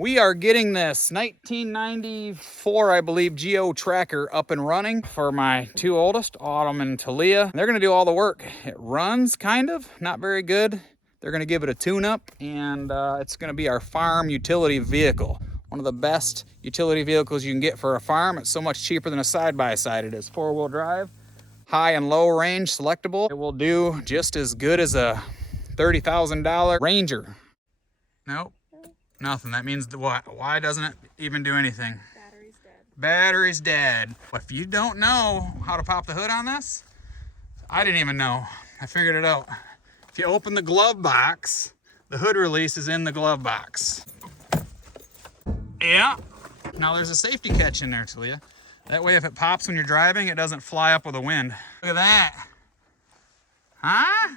We are getting this 1994, I believe, Geo Tracker up and running for my two oldest, Autumn and Talia. They're gonna do all the work. It runs, kind of, not very good. They're gonna give it a tune-up, and it's gonna be our farm utility vehicle. One of the best utility vehicles you can get for a farm. It's so much cheaper than a side-by-side. It is four-wheel drive, high and low range selectable. It will do just as good as a $30,000 Ranger. Nope. Nothing. That means what? Why doesn't it even do anything? Battery's dead. Battery's dead. If you don't know how to pop the hood on this, I didn't even know. I figured it out. If you open the glove box, the hood release is in the glove box. Yeah. Now there's a safety catch in there, Talia. That way if it pops when you're driving, it doesn't fly up with the wind. Look at that. Huh?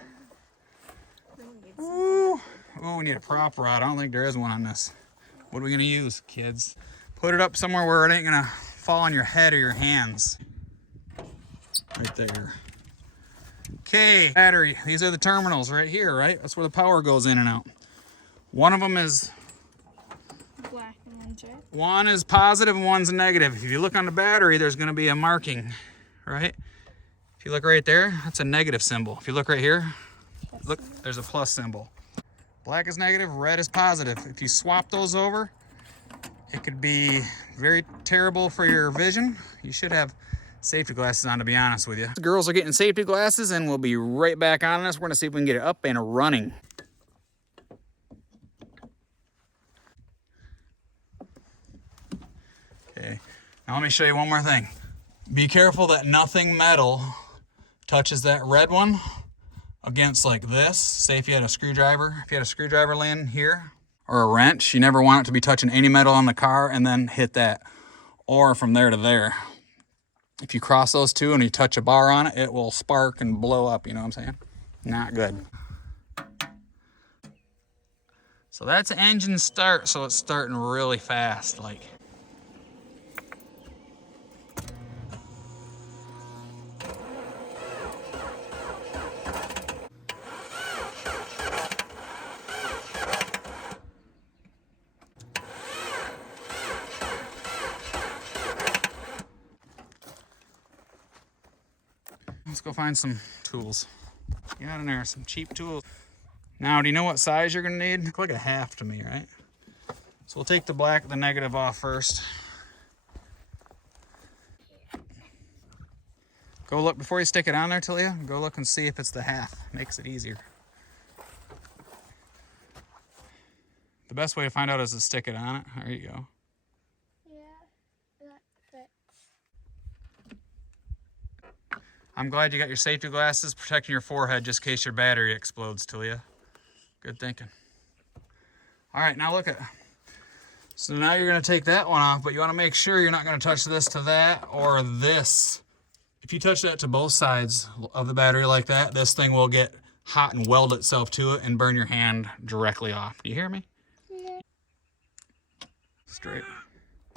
Ooh. Oh, we need a prop rod. I don't think there is one on this. What are we gonna use, kids? Put it up somewhere where it ain't gonna fall on your head or your hands. Right there. Okay, battery. These are the terminals right here, right? That's where the power goes in and out. One of them is black and one's red. One is positive and one's negative. If you look on the battery, there's gonna be a marking, right? If you look right there, that's a negative symbol. If you look right here, look, there's a plus symbol. Black is negative, red is positive. If you swap those over, it could be very terrible for your vision. You should have safety glasses on, to be honest with you. The girls are getting safety glasses, and we'll be right back on this. We're gonna see if we can get it up and running. Okay, now let me show you one more thing. Be careful that nothing metal touches that red one against like this. Say if you had a screwdriver, laying here, or a wrench, you never want it to be touching any metal on the car and then hit that, or from there to there. If you cross those two and you touch a bar on it, it will spark and blow up, you know what I'm saying? Not good. So that's engine start, so it's starting really fast, like. Let's go find some tools. Get out in there, some cheap tools. Now, do you know what size you're gonna need? Look like a half to me, right? So we'll take the negative off first. Go look, before you stick it on there, Talia, go look and see if it's the half. Makes it easier. The best way to find out is to stick it on it. There you go. I'm glad you got your safety glasses protecting your forehead just in case your battery explodes, Talia. Good thinking. All right, now look at, so now you're gonna take that one off, but you wanna make sure you're not gonna touch this to that or this. If you touch that to both sides of the battery like that, this thing will get hot and weld itself to it and burn your hand directly off. Do you hear me? Yeah. Straight.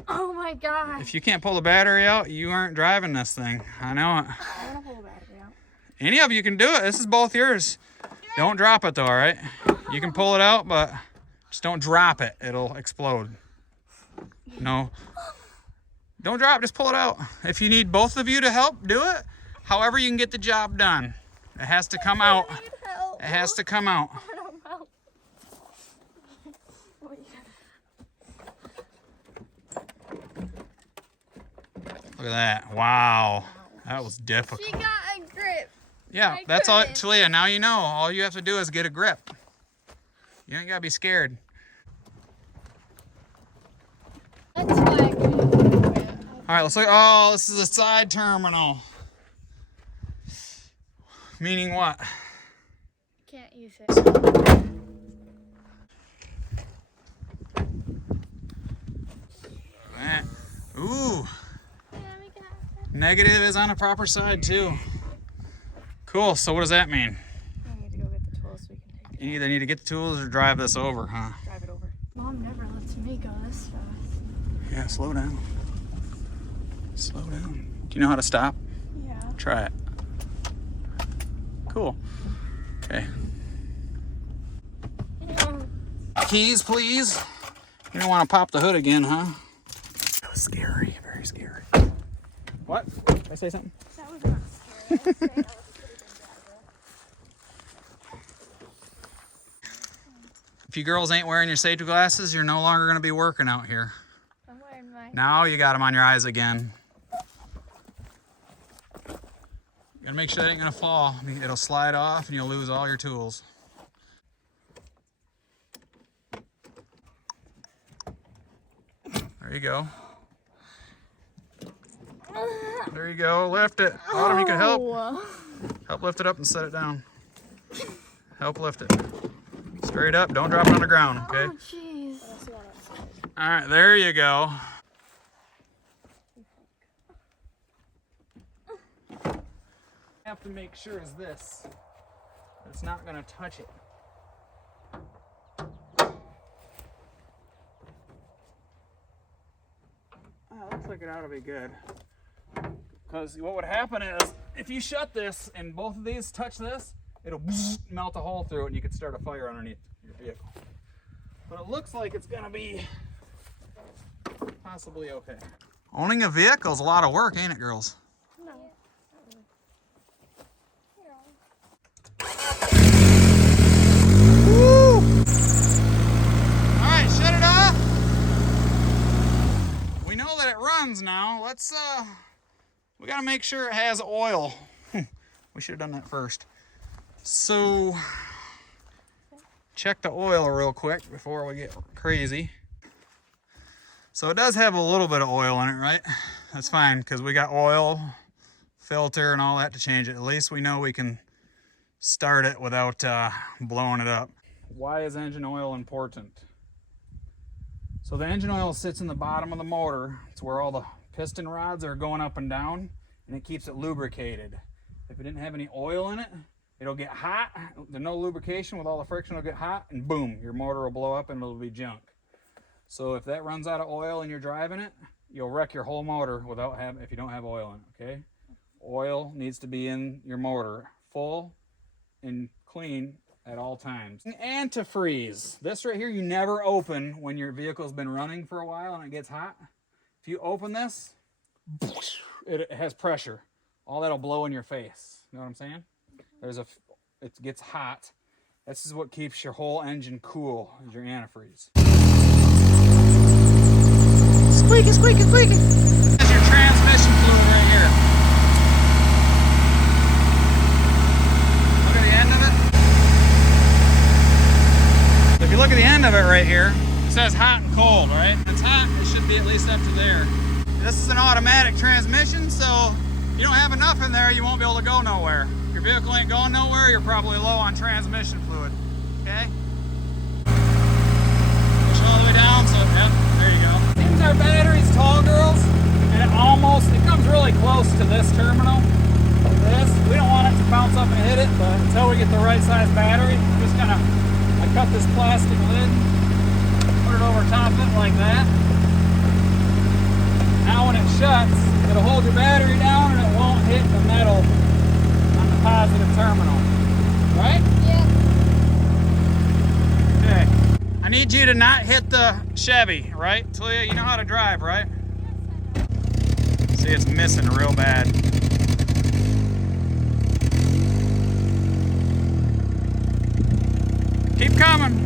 Oh my God. If you can't pull the battery out, you aren't driving this thing. I know it. I want to pull the battery out. Any of you can do it. This is both yours. Don't drop it though, all right? You can pull it out, but just don't drop it. It'll explode. No. Don't drop, just pull it out. If you need both of you to help, do it. However you can get the job done. It has to come out. It has to come out. Look at that. Wow. That was difficult. She got a grip. Yeah, that's all, Talia. Now you know. All you have to do is get a grip. You ain't gotta be scared. That's why I couldn't do it. All right, let's look. Oh, this is a side terminal. Meaning what? Can't use it. Ooh. Negative is on the proper side too. Cool, so what does that mean? I need to go get the tools so we can take it. You either need to get the tools or drive this over, huh? Drive it over. Mom never lets me go this fast. Yeah, slow down. Slow down. Do you know how to stop? Yeah. Try it. Cool. Okay. Keys, please. You don't want to pop the hood again, huh? That was scary, very scary. What? Did I say something? That was not scary. I'd say that was a pretty big If you girls ain't wearing your safety glasses, you're no longer going to be working out here. I'm wearing mine. Now you got them on your eyes again. You gotta make sure that ain't gonna fall. It'll slide off and you'll lose all your tools. There you go. There you go. Lift it. Autumn, you can help. Help lift it up and set it down. Help lift it. Straight up. Don't drop it on the ground, okay? Oh, jeez. All right, there you go. Have to make sure is this. It's not gonna touch it. Looks like it ought to be good. Because what would happen is, if you shut this and both of these touch this, it'll melt a hole through it and you could start a fire underneath your vehicle. But it looks like it's gonna be possibly okay. Owning a vehicle is a lot of work, ain't it, girls? No. Woo! All right, shut it off. We know that it runs now. Let's we gotta make sure it has oil. We should have done that first. So check the oil real quick before we get crazy. So it does have a little bit of oil in it, right? That's fine, because we got oil, filter, and all that to change it. At least we know we can start it without blowing it up. Why is engine oil important? So the engine oil sits in the bottom of the motor. It's where all the piston rods are going up and down, and it keeps it lubricated. If it didn't have any oil in it, it'll get hot. There's no lubrication, with all the friction, it'll get hot, and boom, your motor will blow up and it'll be junk. So if that runs out of oil and you're driving it, you'll wreck your whole motor if you don't have oil in it, okay? Oil needs to be in your motor, full and clean at all times. Antifreeze. This right here you never open when your vehicle's been running for a while and it gets hot. If you open this, it has pressure. All that'll blow in your face. You know what I'm saying? It gets hot. This is what keeps your whole engine cool, is your antifreeze. Squeaky, squeaky, squeaky. That's your transmission fluid right here. Look at the end of it. If you look at the end of it right here, it says hot and cold, right? When it's hot, it should be at least up to there. This is an automatic transmission, so if you don't have enough in there, you won't be able to go nowhere. If your vehicle ain't going nowhere, you're probably low on transmission fluid, okay? Push all the way down, so yep, there you go. Seems our battery's tall, girls, and it comes really close to this terminal. We don't want it to bounce up and hit it, but until we get the right size battery, I'm just gonna, I cut this plastic lid, put it over top of it like that. Now when it shuts, it'll hold your battery down and it won't hit the metal on the positive terminal. Right? Yeah. Okay. I need you to not hit the Chevy, right? Talia, you know how to drive, right? See, it's missing real bad. Keep coming.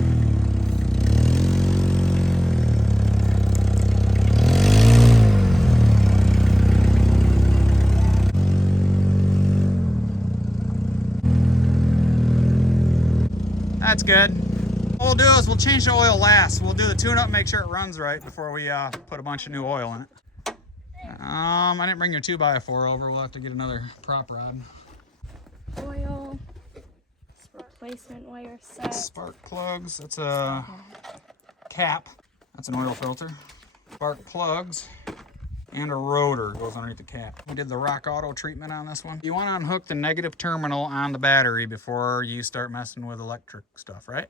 That's good. What we'll do is we'll change the oil last. We'll do the tune-up, make sure it runs right before we put a bunch of new oil in it. I didn't bring your 2x4 over. We'll have to get another prop rod. Oil. Replacement wire set. Spark plugs. That's a cap. That's an oil filter. Spark plugs. And a rotor goes underneath the cap. We did the rock auto treatment on this one. You want to unhook the negative terminal on the battery before you start messing with electric stuff, right?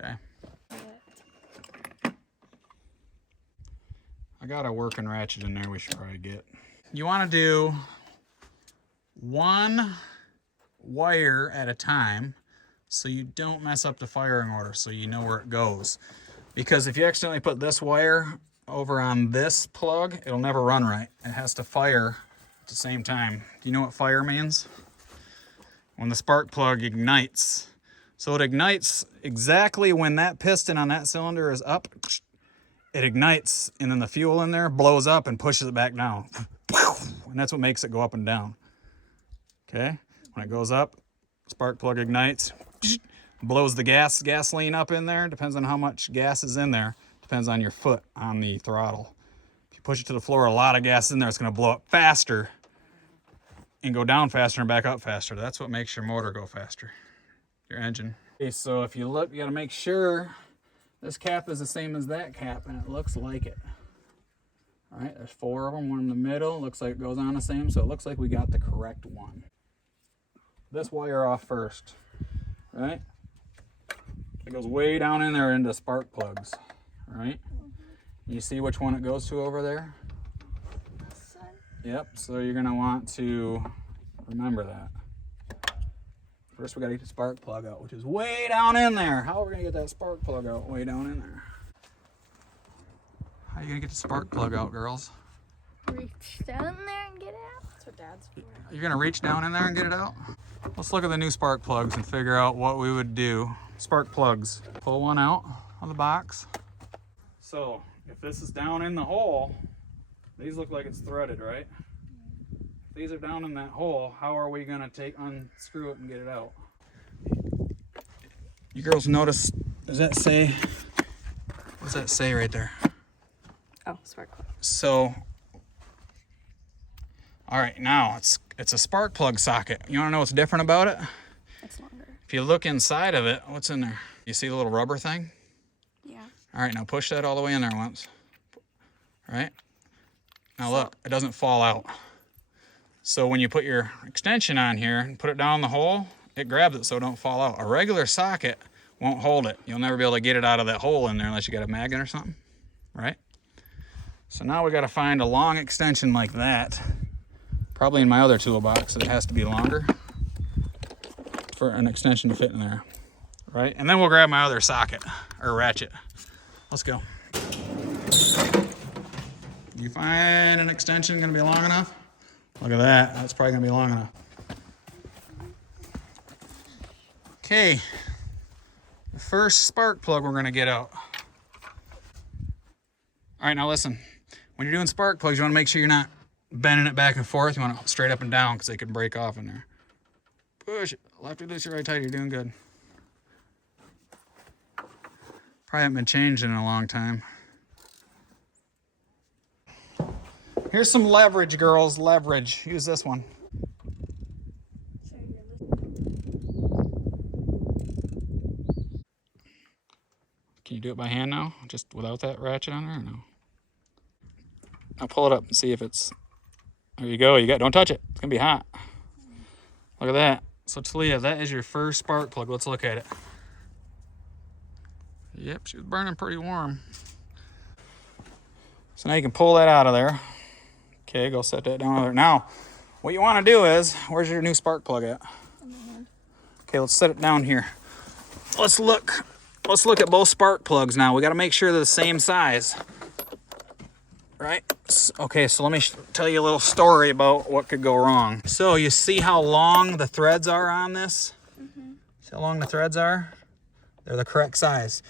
Okay. I got a working ratchet in there we should probably get. You want to do one wire at a time so you don't mess up the firing order, so you know where it goes. Because if you accidentally put this wire over on this plug, it'll never run right. It has to fire at the same time. Do you know what fire means? When the spark plug ignites. So it ignites exactly when that piston on that cylinder is up. It ignites, and then the fuel in there blows up and pushes it back down. And that's what makes it go up and down. Okay? When it goes up, spark plug ignites, blows the gasoline up in there. Depends on how much gas is in there. Depends on your foot on the throttle. If you push it to the floor, a lot of gas in there, it's going to blow up faster and go down faster and back up faster. That's what makes your motor go faster, your engine. Okay, so if you look, you got to make sure this cap is the same as that cap, and it looks like it. All right, there's 4 of them, one in the middle. Looks like it goes on the same, so it looks like we got the correct one. This wire off first, right? It goes way down in there into spark plugs, right? You see which one it goes to over there? This one? Yep, so you're gonna want to remember that. First we gotta get the spark plug out, which is way down in there. How are we gonna get that spark plug out way down in there? How are you gonna get the spark plug out, girls? Reach down there and get it out. That's what Dad's for. You're gonna reach down in there and get it out? Let's look at the new spark plugs and figure out what we would do. Spark plugs. Pull one out of the box. So if this is down in the hole, these look like it's threaded, right? If these are down in that hole, how are we gonna unscrew it and get it out? You girls notice, does that say, what does that say right there? Oh, spark plug. So, all right, now it's a spark plug socket. You wanna know what's different about it? It's longer. If you look inside of it, what's in there? You see the little rubber thing? Yeah. All right, now push that all the way in there once. All right? Now look, it doesn't fall out. So when you put your extension on here and put it down the hole, it grabs it so it don't fall out. A regular socket won't hold it. You'll never be able to get it out of that hole in there unless you got a magnet or something, right? So now we got to find a long extension like that. Probably in my other toolbox, it has to be longer for an extension to fit in there, right? And then we'll grab my other socket or ratchet. Let's go. You find an extension gonna be long enough? Look at that, that's probably gonna be long enough. Okay, the first spark plug we're gonna get out. All right, now listen, when you're doing spark plugs, you wanna make sure you're not bending it back and forth. You want it straight up and down because they could break off in there. Push it, lefty loose, right tight, you're doing good. Probably haven't been changed in a long time. Here's some leverage, girls, leverage. Use this one. Can you do it by hand now? Just without that ratchet on there or no? Now pull it up and see if it's, there you go, don't touch it. It's gonna be hot. Look at that. So Talia, that is your first spark plug. Let's look at it. Yep, she was burning pretty warm. So now you can pull that out of there. Okay, go set that down over there. Now, what you want to do is, where's your new spark plug at? Okay, let's set it down here. Let's look at both spark plugs now. We got to make sure they're the same size. Right? Okay, so let me tell you a little story about what could go wrong. So you see how long the threads are on this? Mm-hmm. See how long the threads are? They're the correct size.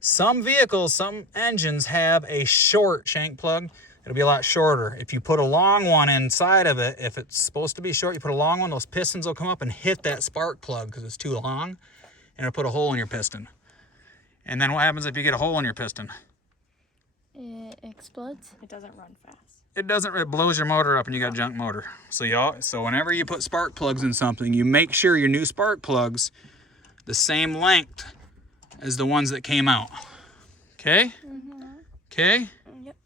Some vehicles, some engines have a short shank plug. It'll be a lot shorter. If you put a long one inside of it, if it's supposed to be short, you put a long one, those pistons will come up and hit that spark plug because it's too long, and it'll put a hole in your piston. And then what happens if you get a hole in your piston? It explodes. It doesn't run fast. It blows your motor up and you got a junk motor. So whenever you put spark plugs in something, you make sure your new spark plugs the same length as the ones that came out. Okay? Mm-hmm. Okay? Yep.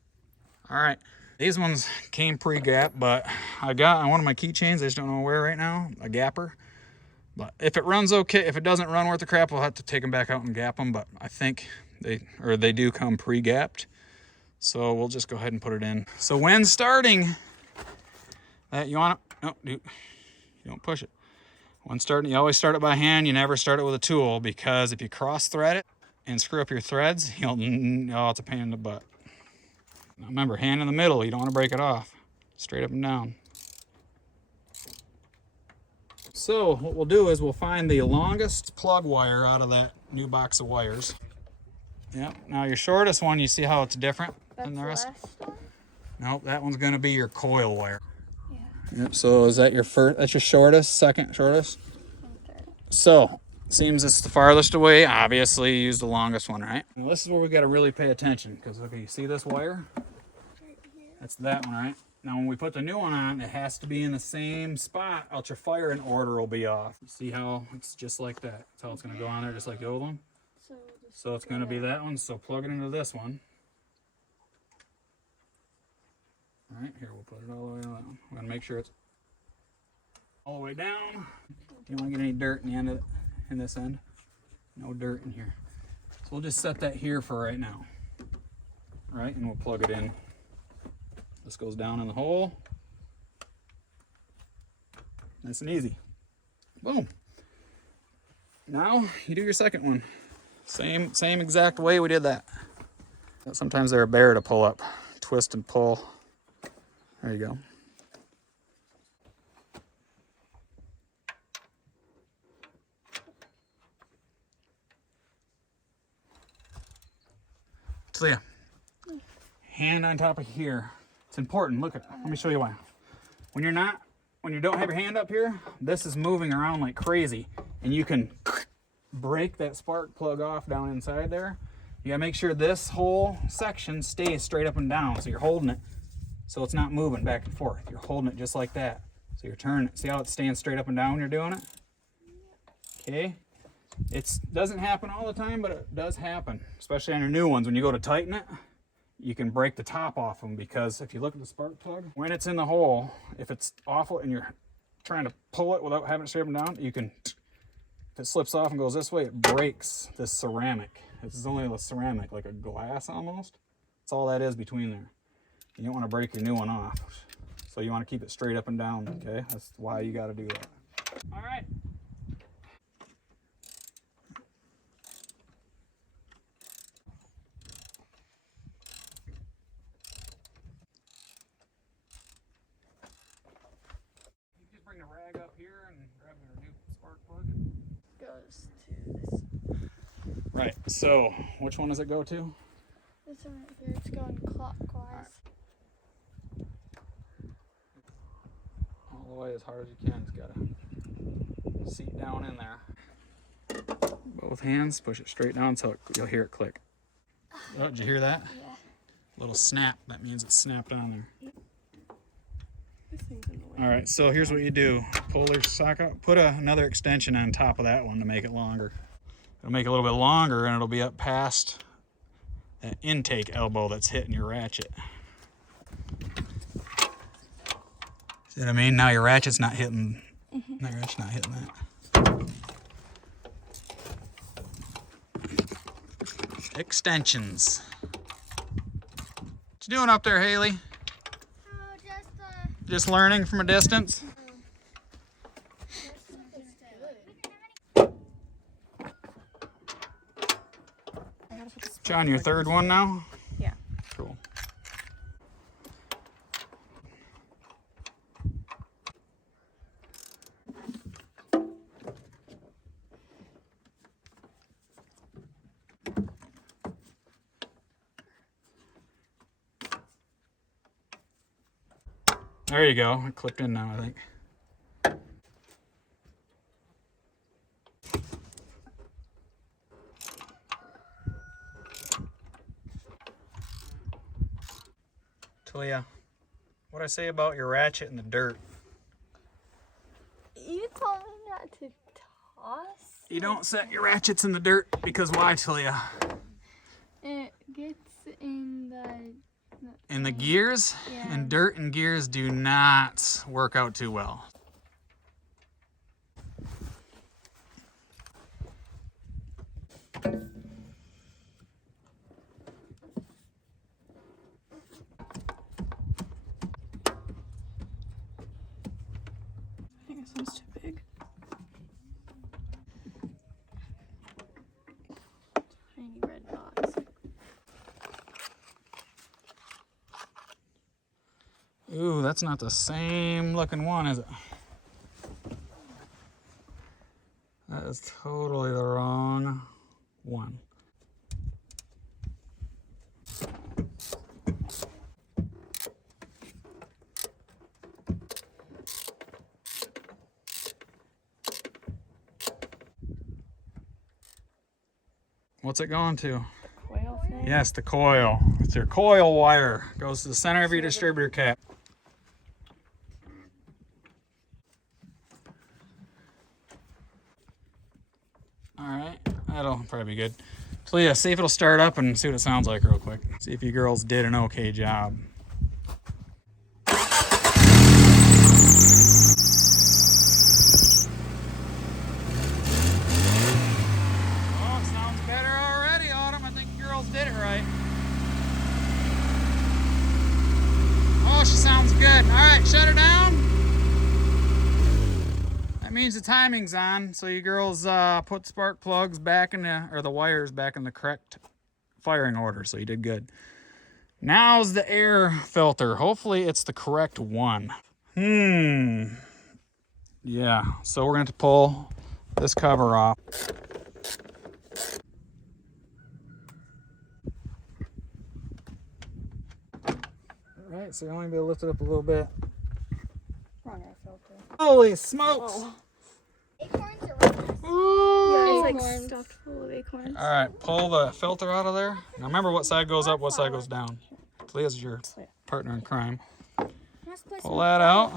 All right. These ones came pre-gap, but I got on one of my keychains, I just don't know where right now, a gapper. But if it runs okay, if it doesn't run worth the crap, we'll have to take them back out and gap them. But I think they do come pre-gapped. So we'll just go ahead and put it in. So when starting, you don't push it. When starting, you always start it by hand. You never start it with a tool because if you cross thread it and screw up your threads, oh, it's a pain in the butt. Now remember, hand in the middle, you don't want to break it off. Straight up and down. So what we'll do is we'll find the longest plug wire out of that new box of wires. Yep, now your shortest one, you see how it's different than the rest? One? Nope, that one's gonna be your coil wire. Yeah. Yep, so is that your first, that's your shortest, second shortest? Okay. So, seems it's the farthest away, obviously you use the longest one, right? Now this is where we gotta really pay attention, because okay, you see this wire? Right here. That's that one, right? Now when we put the new one on, it has to be in the same spot, else your firing order will be off. See how it's just like that? That's how it's gonna go on there, just like the old one. So it's gonna be that one, so plug it into this one. All right, here, we'll put it all the way on that one. We're gonna make sure it's all the way down. You don't wanna get any dirt in the end of it, in this end. No dirt in here. So we'll just set that here for right now. All right, and we'll plug it in. This goes down in the hole. Nice and easy. Boom. Now you do your second one. Same exact way we did that. Sometimes they're a bear to pull up. Twist and pull. There you go. Talia, hand on top of here. It's important. Look at, let me show you why. When you don't have your hand up here, this is moving around like crazy, and you can break that spark plug off down inside there. You gotta make sure this whole section stays straight up and down, so you're holding it so it's not moving back and forth. You're holding it just like that. So you're turning it. See how it's staying straight up and down when you're doing it? Okay. It doesn't happen all the time, but it does happen, especially on your new ones. When you go to tighten it, you can break the top off them, because if you look at the spark plug, when it's in the hole, if it's off and you're trying to pull it without having it straight up and down, you can, if it slips off and goes this way, it breaks this ceramic. This is only a ceramic, like a glass almost. That's all that is between there. You don't want to break your new one off. So you want to keep it straight up and down, okay? That's why you got to do that. All right. You just bring the rag up here and grab your new spark plug. Goes to this. Right, so which one does it go to? This one right here. It's going clockwise. All the way as hard as you can. It's got to seat down in there. Both hands, push it straight down so you'll hear it click. Oh, did you hear that? Yeah. Little snap. That means it's snapped on there. This thing's in the way. All right, so here's what you do. Pull your socket, put another extension on top of that one to make it longer. It'll make it a little bit longer, and it'll be up past that intake elbow that's hitting your ratchet. See what I mean? Now your ratchet's not hitting. That ratchet's not hitting that. Extensions. What you doing up there, Haley? Just learning from a distance? John, your third one now? Yeah. Cool. There you go. It clipped in now, I think. Talia, what'd I say about your ratchet in the dirt? You told me not to toss. You don't set your ratchets in the dirt because why, Talia? It gets in the gears? Yeah. And dirt and gears do not work out too well. I think this one's too big. Tiny Ooh, that's not the same looking one, is it? That is totally the wrong one. What's it going to? Coil thing? Yes, the coil. It's your coil wire. Goes to the center of your distributor cap. Alright, that'll probably be good. So yeah, see if it'll start up and see what it sounds like real quick. See if you girls did an okay job. Oh, it sounds better already, Autumn. I think you girls did it right. Oh, she sounds good. Alright, shut her down. That means the timing's on, so you girls put spark plugs back in the, or the wires back in the correct firing order, so you did good. Now's the air filter. Hopefully it's the correct one. Yeah, so we're going to pull this cover off. Alright, so you're only going to be able to lift it up a little bit. Wrong air filter. Holy smokes! Oh. Acorns are right. Ooh. Yeah, it's like stuffed full of acorns. Alright, pull the filter out of there. Now remember what side goes up, what side goes down. Leah's your partner in crime. Pull that out.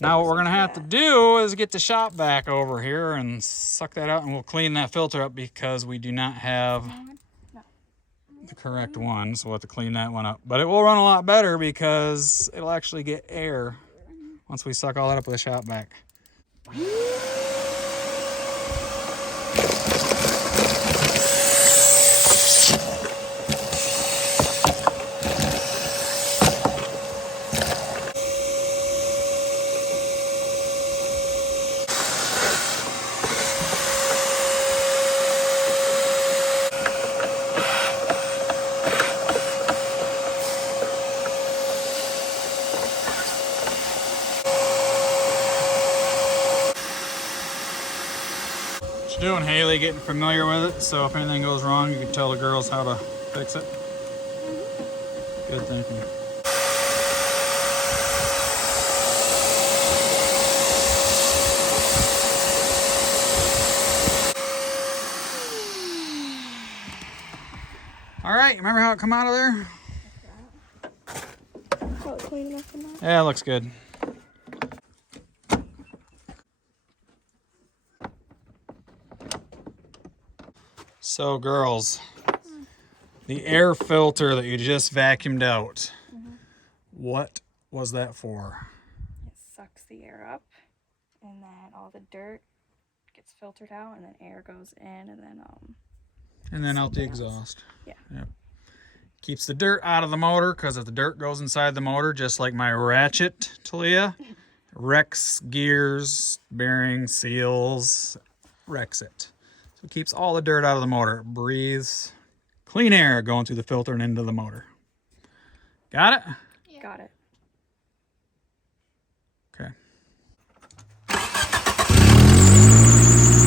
Now what we're gonna have to do is get the shop vac over here and suck that out, and we'll clean that filter up because we do not have the correct one, so we'll have to clean that one up. But it will run a lot better because it'll actually get air once we suck all that up with the shop vac. What you doing, Haley? Getting familiar with it, so if anything goes wrong, you can tell the girls how to fix it. Good thinking. All right, remember how it come out of there? Oh, clean enough for that? Yeah, it looks good. So girls, the air filter that you just vacuumed out, what was that for? It sucks the air up, and then all the dirt gets filtered out, and then air goes in, and then out the something else. exhaust. Yeah. Yep. Keeps the dirt out of the motor, because if the dirt goes inside the motor, just like my ratchet, Talia, wrecks gears, bearings, seals, wrecks it. So it keeps all the dirt out of the motor. It breathes clean air going through the filter and into the motor. Got it? Yeah. Got it. Okay.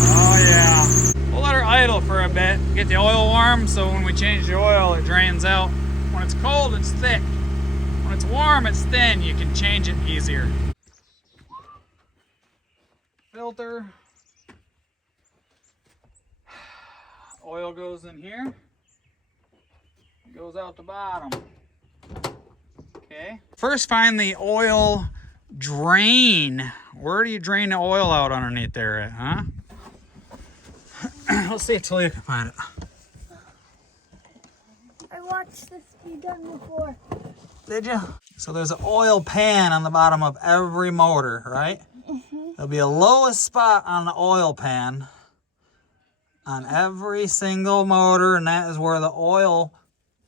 Oh yeah. We'll let her idle for a bit, get the oil warm, so when we change the oil, it drains out. When it's cold, it's thick. When it's warm, it's thin. You can change it easier. Filter. Oil goes in here. It goes out the bottom. Okay. First, find the oil drain. Where do you drain the oil out underneath there at, huh? Let's see if Talia can find it. I watched this be done before. Did you? So there's an oil pan on the bottom of every motor, right? There'll be a lowest spot on the oil pan on every single motor, and that is where the oil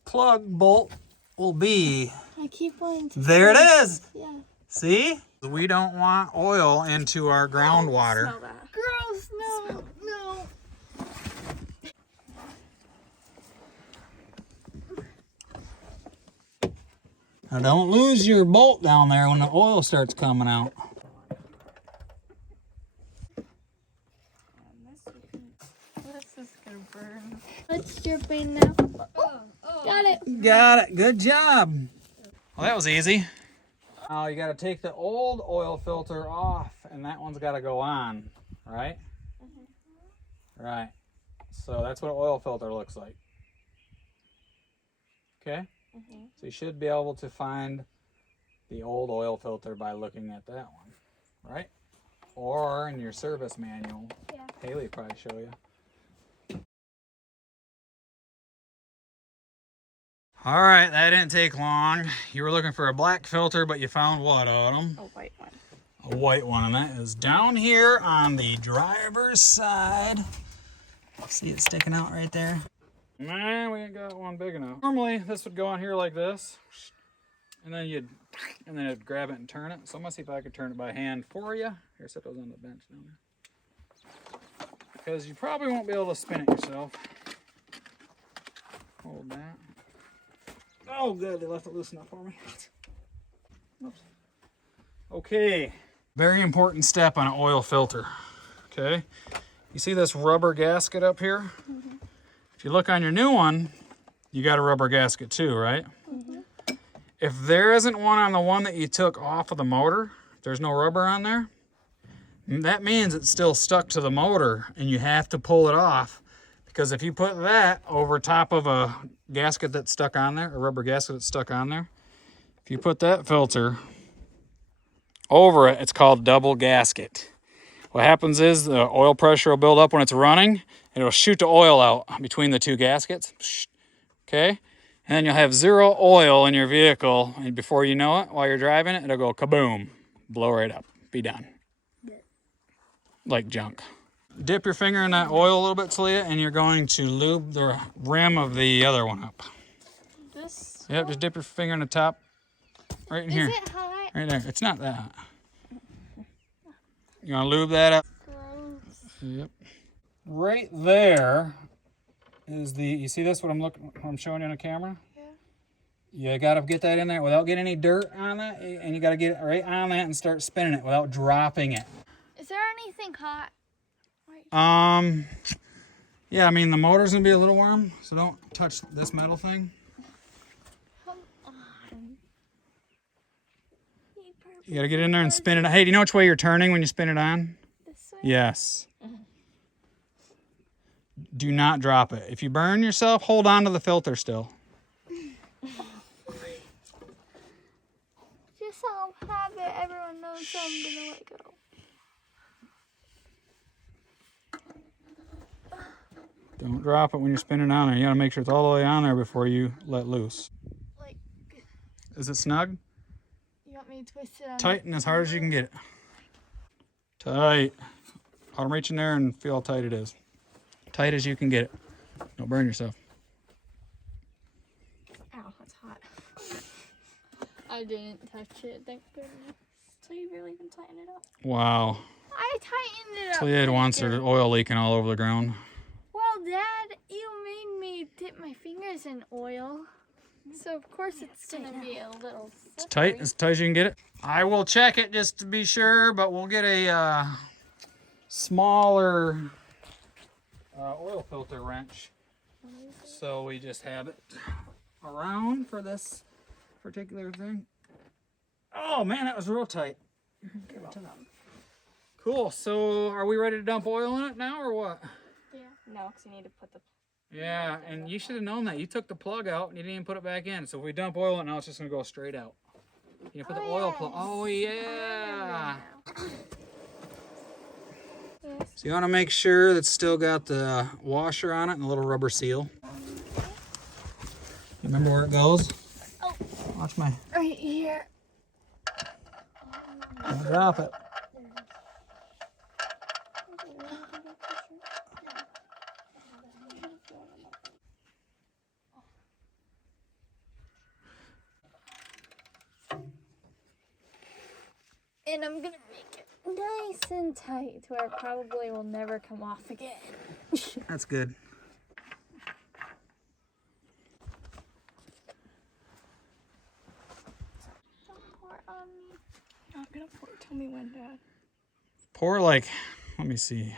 plug bolt will be. I keep wanting to. There it is. Yeah. See? We don't want oil into our groundwater. Smell that. Gross. No. No. Now don't lose your bolt down there when the oil starts coming out. This is gonna burn. It's dripping now. Got it. Got it. Good job. Well, that was easy. Now you got to take the old oil filter off, and that one's got to go on, right? Right. So that's what an oil filter looks like. Okay? So you should be able to find the old oil filter by looking at that one, right? Or in your service manual. Yeah. Haley probably show you. All right, that didn't take long. You were looking for a black filter, but you found what, Autumn? A white one. A white one, and that is down here on the driver's side. See it sticking out right there? Man, we ain't got one big enough. Normally, this would go on here like this, and then it'd grab it and turn it. So I'm gonna see if I could turn it by hand for you. Here, set those on the bench down there. Because you probably won't be able to spin it yourself. Hold that. Oh, good, they left it loose enough for me. Oops. Okay, very important step on an oil filter. Okay, you see this rubber gasket up here? If you look on your new one, you got a rubber gasket too, right? If there isn't one on the one that you took off of the motor, if there's no rubber on there, that means it's still stuck to the motor and you have to pull it off. Because if you put that over top of a gasket that's stuck on there, a rubber gasket that's stuck on there, if you put that filter over it, it's called double gasket. What happens is the oil pressure will build up when it's running, and it'll shoot the oil out between the two gaskets. Okay? And then you'll have zero oil in your vehicle, and before you know it, while you're driving it, it'll go kaboom, blow right up, be done. Like junk. Dip your finger in that oil a little bit, Talia, and you're going to lube the rim of the other one up. This. Yep, just dip your finger in the top, right in here. Is it hot? Right there. It's not that hot. You want to lube that up? Gross. Yep. Right there is the, you see this, what I'm showing you on the camera? Yeah. You got to get that in there without getting any dirt on that, and you got to get it right on that and start spinning it without dropping it. Is there anything hot? Yeah, I mean, the motor's gonna be a little warm, so don't touch this metal thing. Come on. You gotta get in there and spin it. Hey, do you know which way you're turning when you spin it on? This way? Yes. Do not drop it. If you burn yourself, hold on to the filter still. Just so I'll have it, everyone knows I'm gonna let go. Don't drop it when you're spinning on there. You gotta make sure it's all the way on there before you let loose. Like, Is it snug? you want me to twist it on? Tighten as hard as you can get it. Tight. I'll reach in there and feel how tight it is. Tight as you can get it. Don't burn yourself. Ow, that's hot. I didn't touch it, thank goodness. So you really even tighten it up? Wow. I tightened it up. Talia wants her oil leaking all over the ground. Well, Dad, you made me dip my fingers in oil. So, of course, it's going to be a little It's tight, as tight as you can get it. I will check it just to be sure, but we'll get a smaller oil filter wrench. So we just have it around for this particular thing. Oh man, that was real tight. Cool, so are we ready to dump oil in it now or what? Yeah. No, because you need to put the... Yeah, and you should have known that. You took the plug out and you didn't even put it back in. So if we dump oil in it now, it's just going to go straight out. You put the oil plug. Oh, yeah. So you want to make sure that's still got the washer on it and the little rubber seal. Remember where it goes? Oh. Watch my... Right here. Don't drop it. And I'm going to make it nice and tight to where it probably will never come off again. That's good. Tell me when, Dad. Pour like, let me see,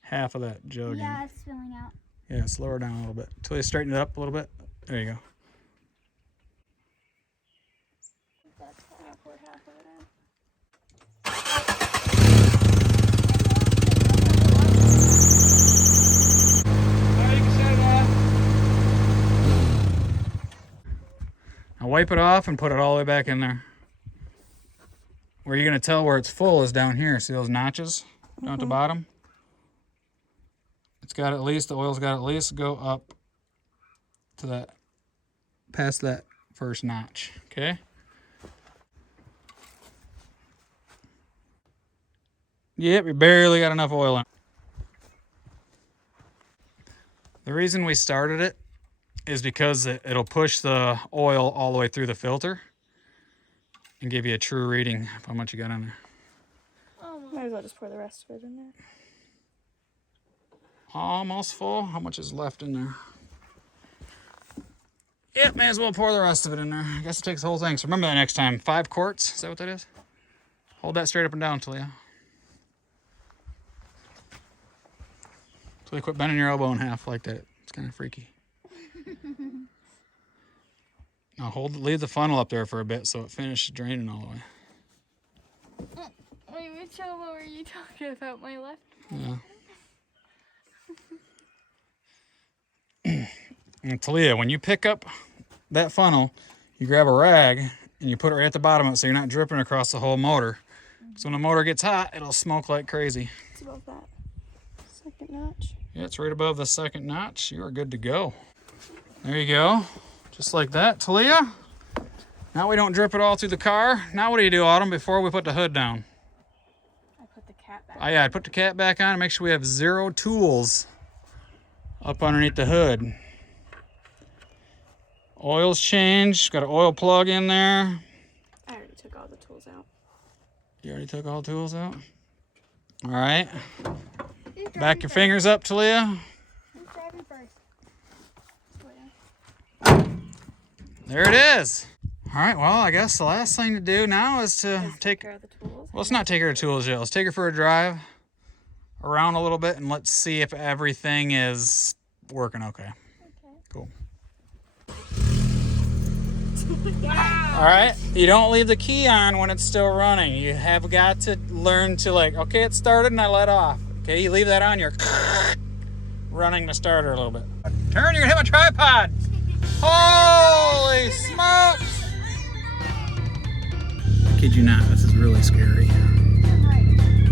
half of that jug in. Yeah, it's filling out. Yeah, slow her down a little bit until you straighten it up a little bit. There you go. That's how I poured half of it in. Now wipe it off and put it all the way back in there. Where you're gonna tell where it's full is down here. See those notches down at the bottom? It's got at least, the oil's got at least go up to that, past that first notch, okay? Yep, you barely got enough oil in it. The reason we started it is because it'll push the oil all the way through the filter and give you a true reading of how much you got in there. Might as well just pour the rest of it in there. Almost full. How much is left in there? Yep, may as well pour the rest of it in there. I guess it takes the whole thing. So remember that next time. 5 quarts. Is that what that is? Hold that straight up and down, Talia. Talia, quit bending your elbow in half like that. It's kind of freaky. Now leave the funnel up there for a bit so it finishes draining all the way. Wait, which elbow are you talking about? My left? Yeah. And Talia, when you pick up that funnel, you grab a rag and you put it right at the bottom of it so you're not dripping across the whole motor. So when the motor gets hot, it'll smoke like crazy. It's above that second notch. Yeah, it's right above the second notch. You are good to go. There you go. Just like that, Talia. Now we don't drip it all through the car. Now what do you do, Autumn, before we put the hood down? I put the cap back. Oh yeah, I'd put the cap back on and make sure we have 0 tools up underneath the hood. Oil's changed. Got an oil plug in there. I already took all the tools out. You already took all the tools out? All right. Who's Back driving your first? fingers up, Talia. Who's driving first? There it is. All right, well, I guess the last thing to do now is to take, Care of the tools. well, let's not take her to tools yet. Let's take her for a drive around a little bit and let's see if everything is working okay. Cool. All right, you don't leave the key on when it's still running. You have got to learn to like, okay, it started and I let off. Okay, you leave that on, you're running the starter a little bit. Turn, you're gonna hit my tripod. Holy smokes! I kid you not, this is really scary.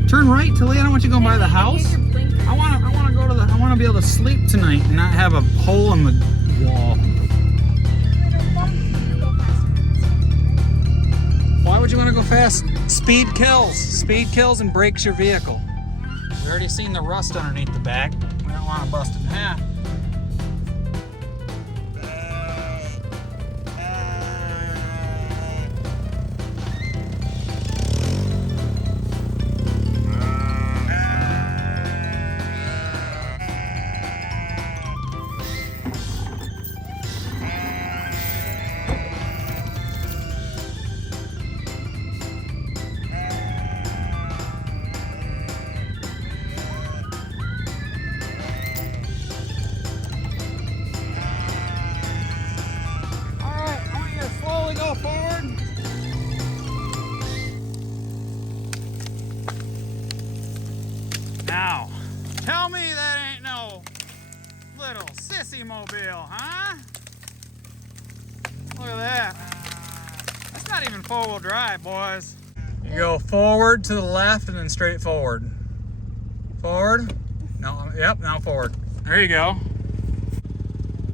Turn right, Talia. I don't want you going by the house. I want to go to the. I want to be able to sleep tonight and not have a hole in the wall. Why would you want to go fast? Speed kills. Speed kills and breaks your vehicle. We already seen the rust underneath the back. We don't want to bust it in half. Go forward. Now, tell me that ain't no little sissy mobile, huh? Look at that. That's not even four-wheel drive, boys. You go forward to the left and then straight forward. Forward. No, yep, now forward. There you go.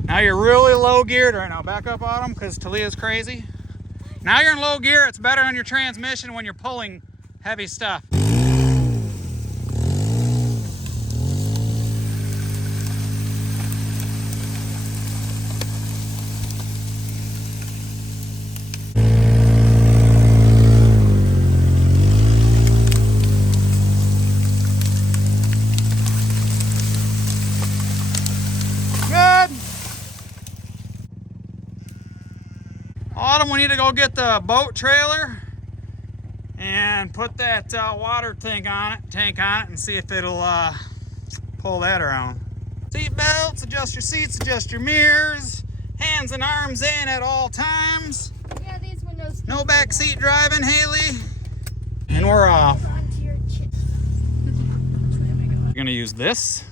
Now you're really low geared right now. Back up, Autumn, because Talia's crazy. Now you're in low gear. It's better on your transmission when you're pulling heavy stuff. Autumn, we need to go get the boat trailer and put that water tank on it, and see if it'll pull that around. Seat belts, adjust your seats, adjust your mirrors, hands and arms in at all times. Yeah, these windows. No back seat driving, Haley. And we're off. We're gonna use this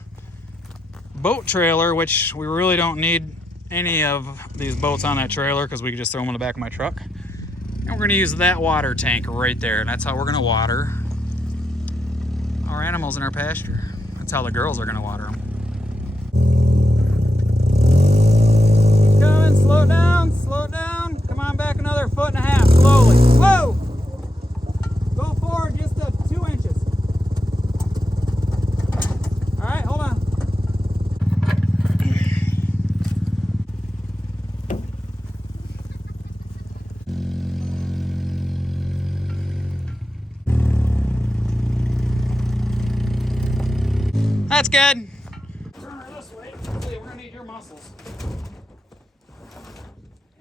boat trailer, which we really don't need any of these boats on that trailer because we can just throw them in the back of my truck. And we're gonna use that water tank right there. And that's how we're gonna water our animals in our pasture. That's how the girls are gonna water them. Keep coming, slow down, slow down. Come on back another 1.5 feet, slowly. Whoa! Go forward just 2 inches. All right, hold on. That's good. Turn her this way. Haley, we're gonna need your muscles.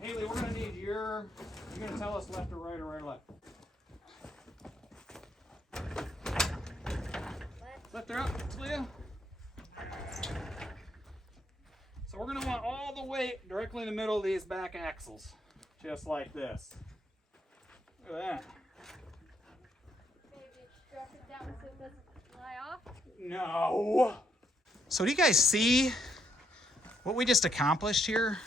Haley, we're gonna need you're gonna tell us left or right or left. Lift her up, Talia. So we're gonna want all the weight directly in the middle of these back axles. Just like this. Look at that. Maybe strap it down so it doesn't fly off. No. So do you guys see what we just accomplished here?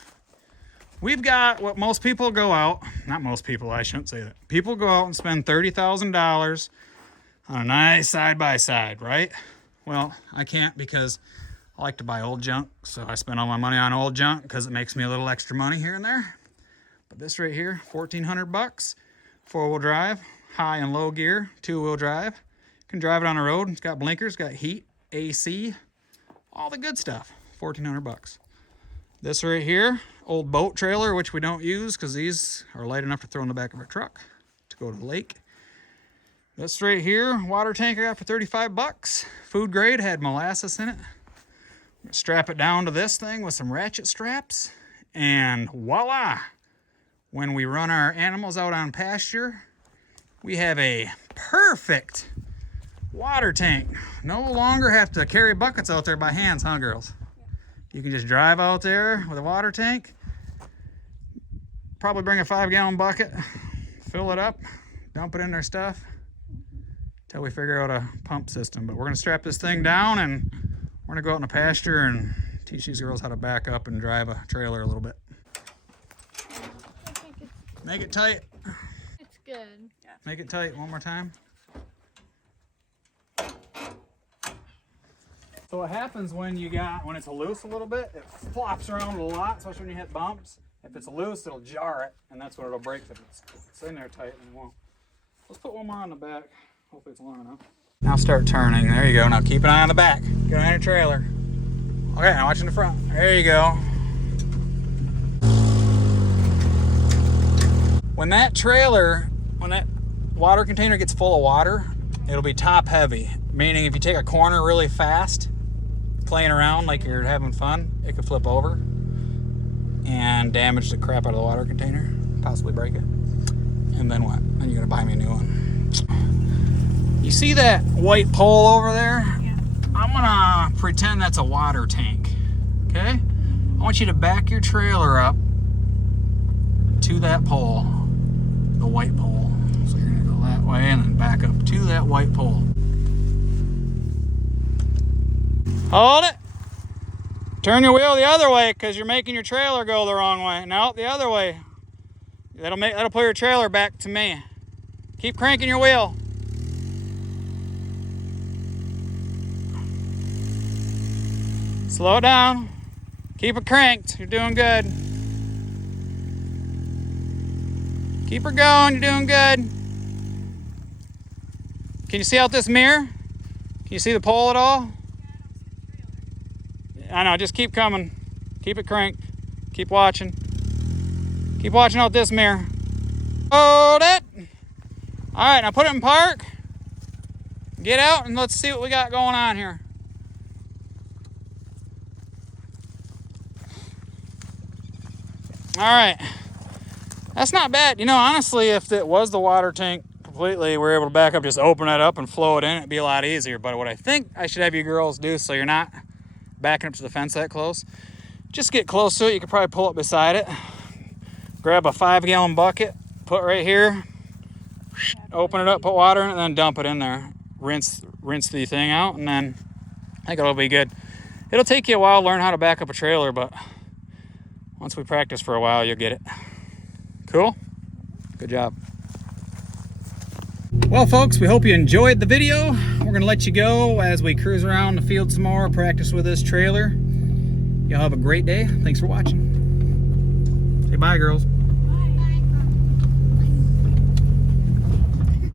We've got what most people go out, not most people, I shouldn't say that. People go out and spend $30,000 on a nice side-by-side, right? Well, I can't because I like to buy old junk, so I spend all my money on old junk because it makes me a little extra money here and there. But this right here, $1,400, 4-wheel drive, high and low gear, 2-wheel drive. Can drive it on the road. It's got blinkers, got heat, AC, all the good stuff. $1,400. This right here, old boat trailer, which we don't use because these are light enough to throw in the back of our truck to go to the lake. This right here, water tank I got for $35. Food grade, had molasses in it. Strap it down to this thing with some ratchet straps, and voila! When we run our animals out on pasture, we have a perfect water tank. No longer have to carry buckets out there by hands, huh, girls? You can just drive out there with a water tank. Probably bring a 5-gallon bucket, fill it up, dump it in their stuff until we figure out a pump system. But we're gonna strap this thing down and we're gonna go out in the pasture and teach these girls how to back up and drive a trailer a little bit. Make it tight. It's good. Make it tight one more time. So what happens when it's loose a little bit, it flops around a lot, especially when you hit bumps. If it's loose, it'll jar it, and that's what it'll break. If it's in there tight, then it won't. Let's put one more on the back. Hopefully it's long enough. Now start turning. There you go. Now keep an eye on the back. Get on your trailer. Okay, now watch in the front. There you go. When that water container gets full of water, it'll be top heavy. Meaning if you take a corner really fast, playing around like you're having fun, it could flip over and damage the crap out of the water container, possibly break it. And then what? Then you're gonna buy me a new one. You see that white pole over there? Yeah. I'm gonna pretend that's a water tank, okay? I want you to back your trailer up to that pole, the white pole. So you're gonna go that way and then back up to that white pole. Hold it. Turn your wheel the other way because you're making your trailer go the wrong way. No, the other way. That'll pull your trailer back to me. Keep cranking your wheel. Slow it down. Keep it cranked. You're doing good. Keep her going. You're doing good. Can you see out this mirror? Can you see the pole at all? I know, just keep coming. Keep it cranked. Keep watching. Keep watching out this mirror. Hold it. All right, now put it in park. Get out and let's see what we got going on here. All right. That's not bad. You know, honestly, if it was the water tank completely were able to back up, just open it up and flow it in, it'd be a lot easier. But what I think I should have you girls do, so you're not backing up to the fence that close, just get close to it. You could probably pull it beside it. Grab a 5-gallon bucket, put right here, open it up, put water in it, and then dump it in there. Rinse the thing out, and then I think it'll be good. It'll take you a while to learn how to back up a trailer, but once we practice for a while, you'll get it. Cool? Good job. Well, folks, we hope you enjoyed the video. We're gonna let you go as we cruise around the field some more, practice with this trailer. Y'all have a great day. Thanks for watching. Say bye, girls.